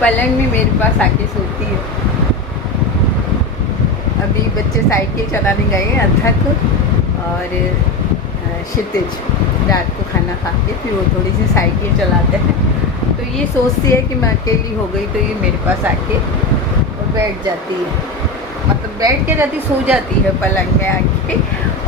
पलंग में मेरे पास आके सोती है। अभी बच्चे साइकिल चलाने गए हैं, अथक और क्षितिज। रात को खाना खा के फिर वो थोड़ी सी साइकिल चलाते हैं, तो ये सोचती है कि मैं अकेली हो गई, तो ये मेरे पास आके और बैठ जाती है, मतलब बैठ के जाती, सो जाती है पलंग में आके,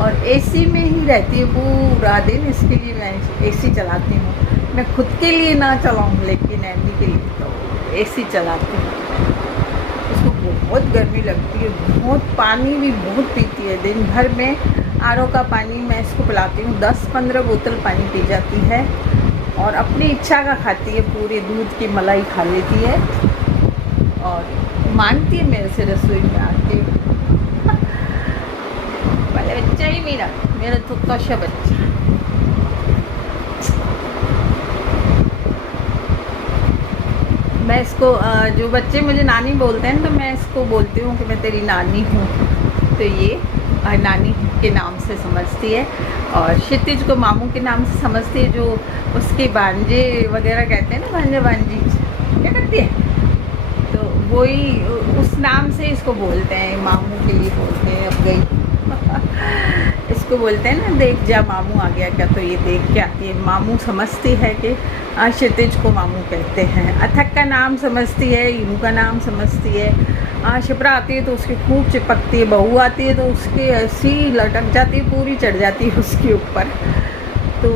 और एसी में ही रहती है पूरा दिन। इसके लिए मैं एसी चलाती हूँ। मैं खुद के लिए ना चलाऊँ, लेकिन एमी के लिए तो एसी चलाती हूँ। उसको बहुत गर्मी लगती है, बहुत पानी भी बहुत पीती है। दिन भर में आरओ का पानी मैं इसको पिलाती हूँ, 10-15 बोतल पानी पी जाती है, और अपनी इच्छा का खाती है। पूरे दूध की मलाई खा लेती है और मांगती है मेरे से रसोई में आके। पहले बच्चा ही मेरा तो कौशा बच्चा। मैं इसको जो बच्चे मुझे नानी बोलते हैं, तो मैं इसको बोलती हूँ कि मैं तेरी नानी हूँ, तो ये नानी के नाम से समझती है। और क्षितिज को मामू के नाम से समझती है, जो उसके भांजे वगैरह कहते हैं ना, भांजा भांजी क्या करती है, तो वही उस नाम से इसको बोलते हैं। मामू के लिए बोलते हैं, अब गई इसको बोलते हैं ना, देख जा मामू आ गया क्या, तो ये देख के आती है। मामू समझती है कि क्षितिज को मामू कहते हैं। अथक का नाम समझती है, इनू का नाम समझती है। शिप्रा आती है तो उसकी खूब चिपकती है, बहू आती है तो उसकी ऐसी लटक जाती है, पूरी चढ़ जाती है उसके ऊपर। तो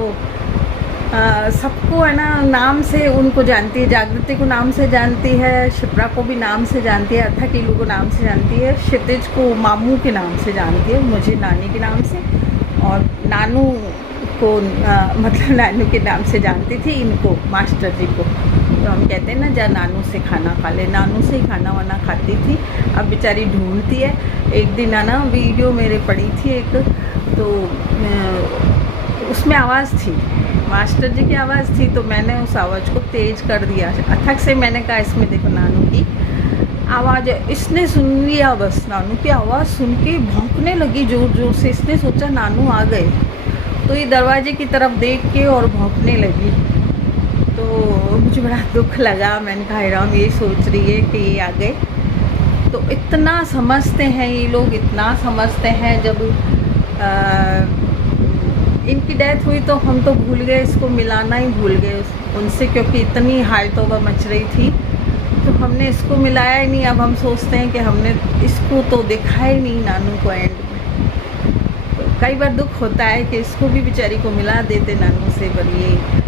सबको है ना नाम से उनको जानती है। जागृति को नाम से जानती है, शिप्रा को भी नाम से जानती है, अथक इलू को नाम से जानती है, क्षितिज को मामू के नाम से जानती है, मुझे नानी के नाम से, और नानू को मतलब नानू के नाम से जानती थी इनको, मास्टर जी को। तो हम कहते हैं ना, जा नानू से खाना खा ले, नानू से ही खाना वाना खाती थी। अब बेचारी ढूंढती है। एक दिन है ना वीडियो मेरे पड़ी थी एक, तो उसमें आवाज़ थी, मास्टर जी की आवाज़ थी, तो मैंने उस आवाज़ को तेज़ कर दिया। अथक से मैंने कहा, इसमें देखो नानू की आवाज़ है। इसने सुन लिया, बस नानू की आवाज़ सुन के भौंकने लगी ज़ोर ज़ोर से। इसने सोचा नानू आ गए, तो ये दरवाजे की तरफ देख के और भौंकने लगी। तो मुझे बड़ा दुख लगा। मैंने कहा, राम ये सोच रही है कि ये आ गए। तो इतना समझते हैं ये लोग, इतना समझते हैं। जब इनकी डेथ हुई तो हम तो भूल गए, इसको मिलाना ही भूल गए उनसे, क्योंकि इतनी हाय तौबा मच रही थी, तो हमने इसको मिलाया ही नहीं। अब हम सोचते हैं कि हमने इसको तो देखा ही नहीं, नानू को एंड में। तो कई बार दुख होता है कि इसको भी बेचारी को मिला देते नानू से, पर ये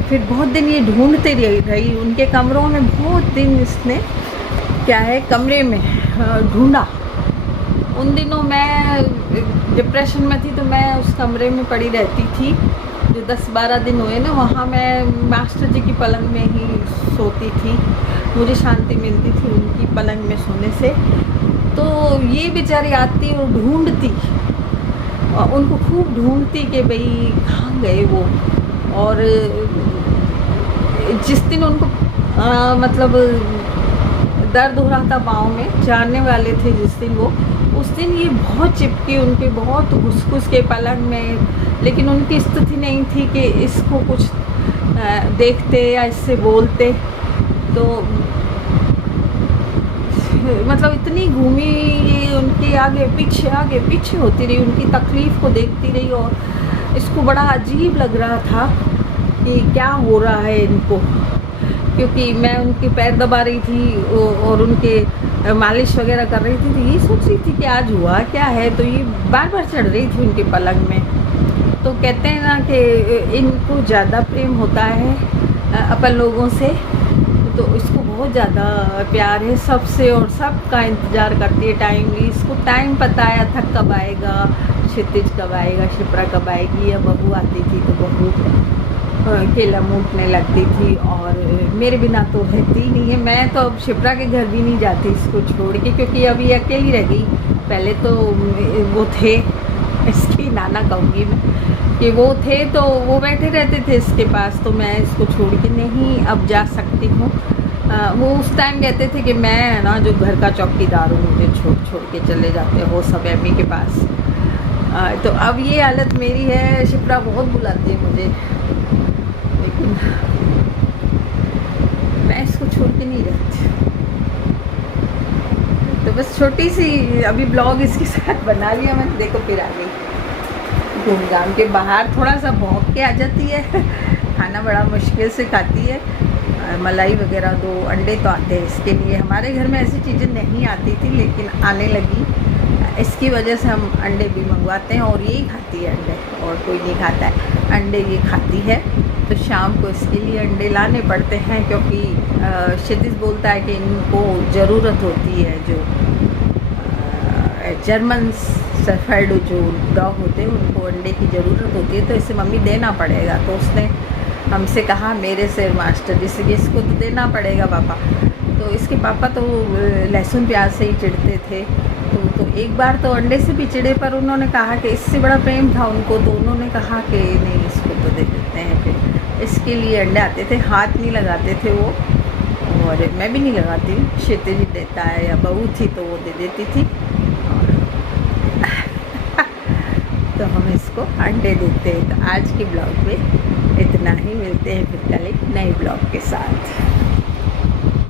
फिर बहुत दिन ये ढूंढते रही उनके कमरों में। बहुत दिन इसने क्या है कमरे में ढूंढा। उन दिनों मैं डिप्रेशन में थी, तो मैं उस कमरे में पड़ी रहती थी। जो 10-12 दिन हुए ना, वहाँ मैं मास्टर जी की पलंग में ही सोती थी। मुझे शांति मिलती थी उनकी पलंग में सोने से। तो ये बेचारी आती और ढूंढती, और उनको खूब ढूंढती कि भाई कहाँ गए वो। और जिस दिन उनको मतलब दर्द हो रहा था पाँव में, जाने वाले थे जिस दिन वो, उस दिन ये बहुत चिपकी उनके, बहुत घुस के पलंग में। लेकिन उनकी स्थिति नहीं थी कि इसको कुछ देखते या इससे बोलते। तो मतलब इतनी घूमी ये, उनके आगे पीछे होती रही, उनकी तकलीफ़ को देखती रही। और इसको बड़ा अजीब लग रहा था कि क्या हो रहा है इनको, क्योंकि मैं उनके पैर दबा रही थी और उनके मालिश वगैरह कर रही थी। तो ये सोच रही थी कि आज हुआ क्या है। तो ये बार बार चढ़ रही थी उनके पलंग में। तो कहते हैं ना कि इनको ज़्यादा प्रेम होता है अपन लोगों से, तो इसको बहुत ज़्यादा प्यार है सबसे, और सबका इंतज़ार करती है टाइमली। इसको टाइम पता है, अथक कब आएगा, क्षितिज कब आएगा, शिप्रा कब आएगी। या बहू आती थी तो बहू केला मूटने लगती थी, और मेरे बिना तो रहती ही नहीं है। मैं तो अब शिप्रा के घर भी नहीं जाती इसको छोड़ के, क्योंकि अभी अकेली रह गई। पहले तो वो थे, इसकी नाना कहूँगी मैं, कि वो थे तो वो बैठे रहते थे इसके पास, तो मैं इसको छोड़ के नहीं अब जा सकती हूँ। वो उस टाइम कहते थे कि मैं ना जो घर का चौकीदार हूँ, मुझे छोड़ के चले जाते हो सब एमी के पास। तो अब ये हालत मेरी है। शिप्रा बहुत बुलाती है मुझे, लेकिन मैं इसको बस छोटी सी अभी ब्लॉग इसके साथ बना लिया मैंने। देखो फिर आ गई घूम घाम के बाहर, थोड़ा सा भौंक के आ जाती है। खाना बड़ा मुश्किल से खाती है। मलाई वगैरह दो, अंडे तो आते हैं इसके लिए। हमारे घर में ऐसी चीज़ें नहीं आती थी लेकिन आने लगी, इसकी वजह से हम अंडे भी मंगवाते हैं। और यही खाती है अंडे, और कोई नहीं खाता है अंडे, ये खाती है। तो शाम को इसके लिए अंडे लाने पड़ते हैं, क्योंकि क्षितिज बोलता है कि इनको ज़रूरत होती है, जो जर्मन शेफर्ड जो डॉग होते हैं उनको अंडे की ज़रूरत होती है, तो इसे मम्मी देना पड़ेगा। तो उसने हमसे कहा मेरे से मास्टर, इसलिए इसको तो देना पड़ेगा पापा। तो इसके पापा तो लहसुन प्याज से ही चिढ़ते थे, तो एक बार तो अंडे से भी चिढ़े, पर उन्होंने कहा कि इससे बड़ा प्रेम था उनको, तो उन्होंने कहा कि नहीं इसको तो दे देते हैं। फिर इसके लिए अंडे आते थे, हाथ नहीं लगाते थे वो, और मैं भी नहीं लगाती, क्षितिज ही देता है, या बहू थी तो वो दे देती थी। तो हम इसको अंडे देते हैं। तो आज के ब्लॉग में इतना ही, मिलते हैं फिर कल एक नए ब्लॉग के साथ।